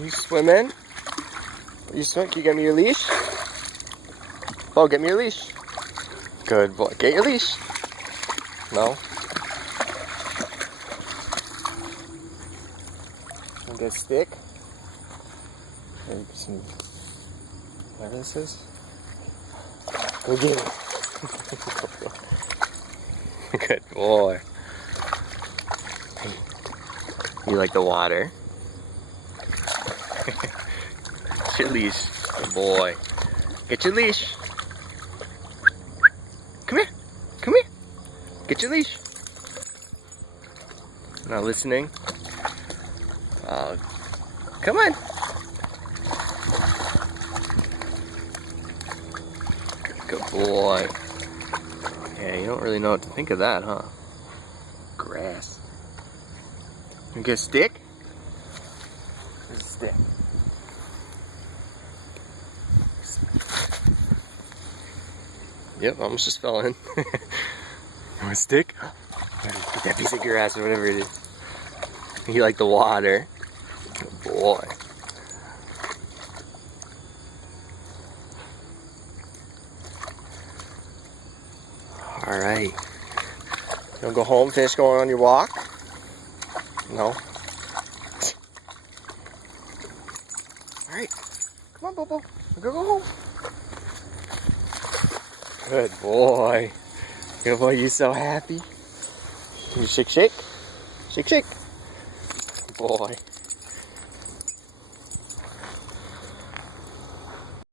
You swimming? You swim? Can you get me your leash? Oh, get me your leash. Good boy. Get your leash. No? And get a stick. Maybe some. Whatever this is. Go get it. Good boy. You like the water? Get your leash. Good boy. Get your leash. Come here. Come here. Get your leash. Not listening? Come on. Good boy. Yeah, you don't really know what to think of that, huh? Grass. You get a stick? There's a stick. Yep, almost just fell in. You want a stick? Get that piece of grass or whatever it is. You like the water. Good boy. Alright. You wanna go home, finish going on your walk? No? Alright. Come on, Bobo. Go home. Good boy. Good boy, you so happy? Can you shake, shake? Shake, shake. Good boy.